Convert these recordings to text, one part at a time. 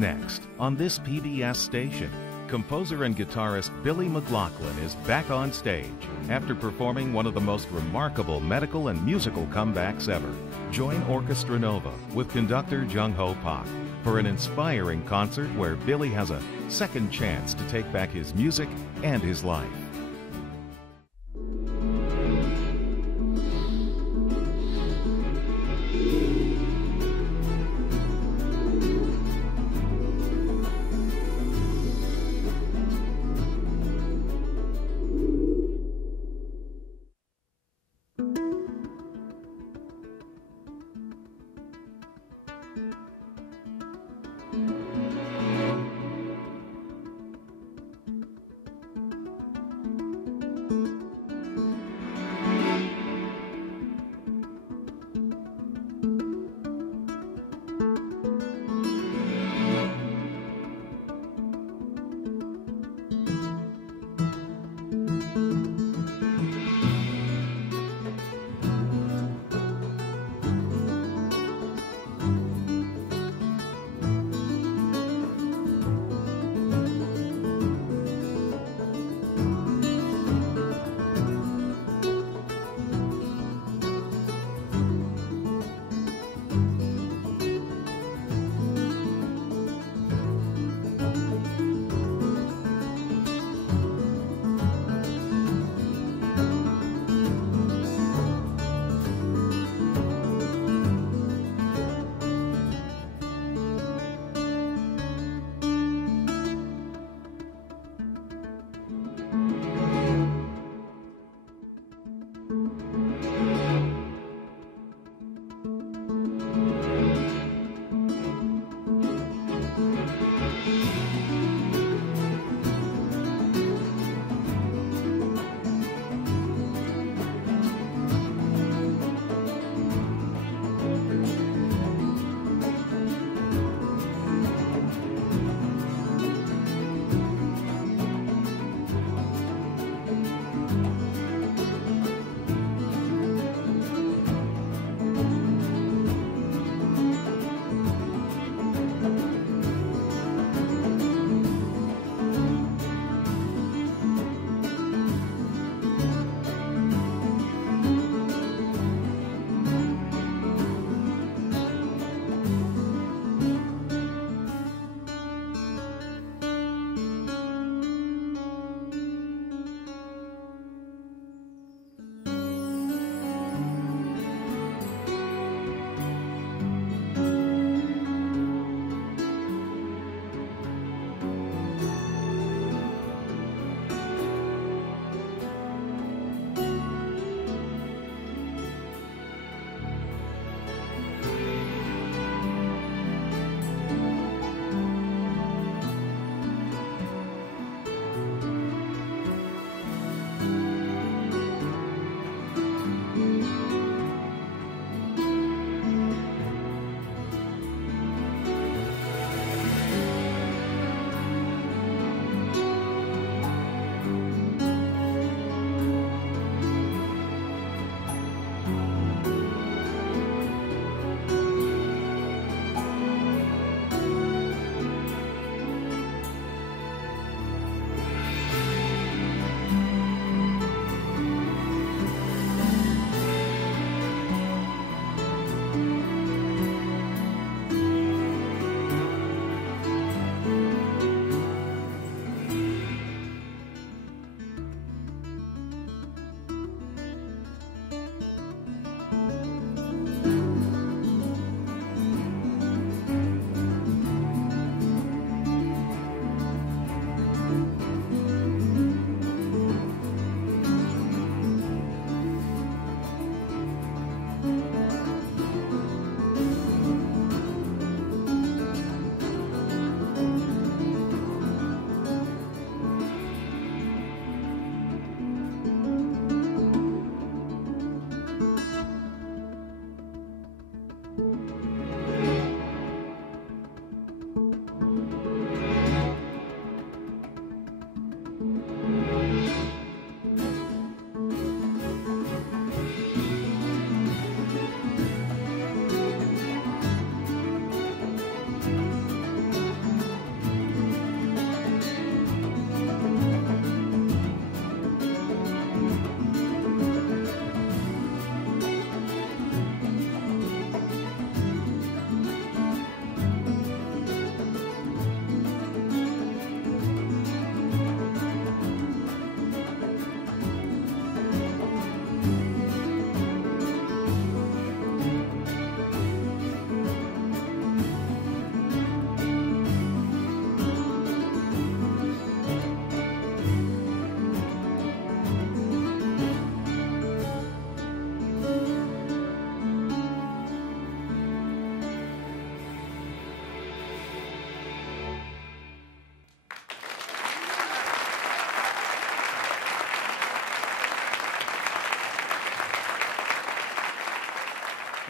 Next, on this PBS station, composer and guitarist Billy McLaughlin is back on stage after performing one of the most remarkable medical and musical comebacks ever. Join Orchestra Nova with conductor Jung Ho Pak for an inspiring concert where Billy has a second chance to take back his music and his life.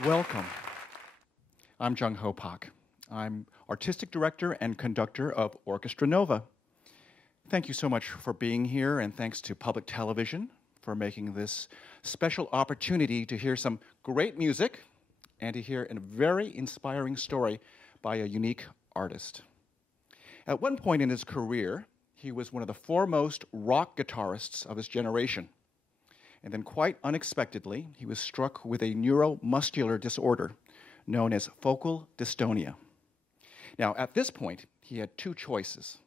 Welcome. I'm Jung Ho Pak. I'm Artistic Director and Conductor of Orchestra Nova. Thank you so much for being here, and thanks to Public Television for making this special opportunity to hear some great music and to hear a very inspiring story by a unique artist. At one point in his career, he was one of the foremost rock guitarists of his generation. And then quite unexpectedly, he was struck with a neuromuscular disorder known as focal dystonia. Now, at this point, he had two choices.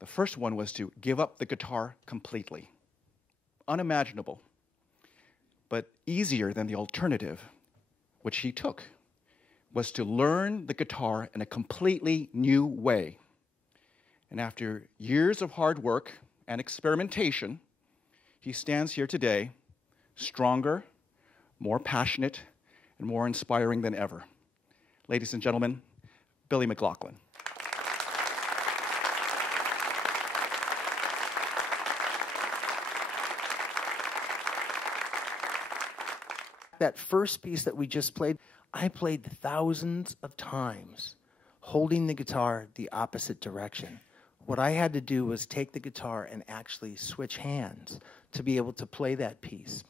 The first one was to give up the guitar completely. Unimaginable, but easier than the alternative, which he took, was to learn the guitar in a completely new way. And after years of hard work and experimentation, he stands here today, stronger, more passionate, and more inspiring than ever. Ladies and gentlemen, Billy McLaughlin. That first piece that we just played, I played thousands of times, holding the guitar the opposite direction. What I had to do was take the guitar and actually switch hands to be able to play that piece.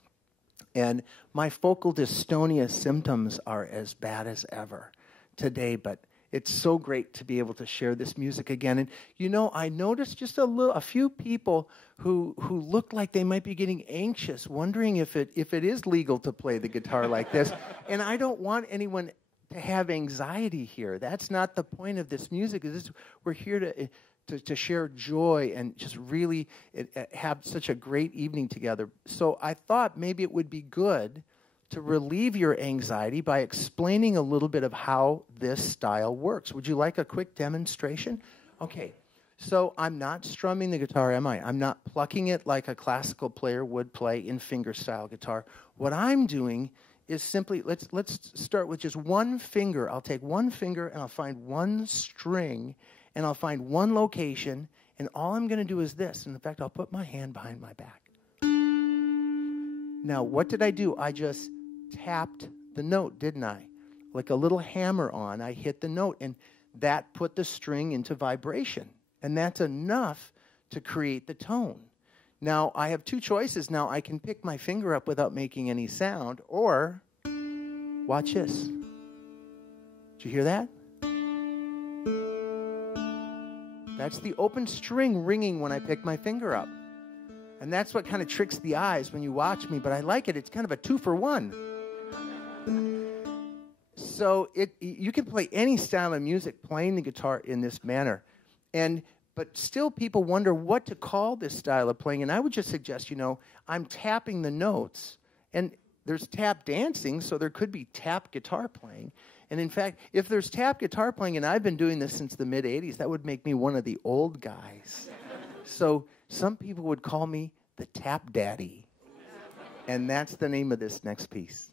And my focal dystonia symptoms are as bad as ever today, but it's so great to be able to share this music again. And, you know, I noticed just a few people who looked like they might be getting anxious, wondering if it is legal to play the guitar like this. And I don't want anyone to have anxiety here. That's not the point of this music. We're here to share joy and just really have such a great evening together. So I thought maybe it would be good to relieve your anxiety by explaining a little bit of how this style works. Would you like a quick demonstration? Okay, so I'm not strumming the guitar, am I? I'm not plucking it like a classical player would play in fingerstyle guitar. What I'm doing is simply, let's start with just one finger. I'll take one finger and I'll find one string and I'll find one location, and all I'm going to do is this. And in fact, I'll put my hand behind my back. Now, what did I do? I just tapped the note, didn't I? Like a little hammer on, I hit the note, and that put the string into vibration. And that's enough to create the tone. Now, I have two choices. Now, I can pick my finger up without making any sound, or watch this. Did you hear that? That's the open string ringing when I pick my finger up. And that's what kind of tricks the eyes when you watch me, but I like it. It's kind of a 2-for-1. So you can play any style of music playing the guitar in this manner. But still people wonder what to call this style of playing. And I would just suggest, I'm tapping the notes. And there's tap dancing, so there could be tap guitar playing. And in fact, if there's tap guitar playing, and I've been doing this since the mid-'80s, that would make me one of the old guys. So some people would call me the Tap Daddy. And that's the name of this next piece.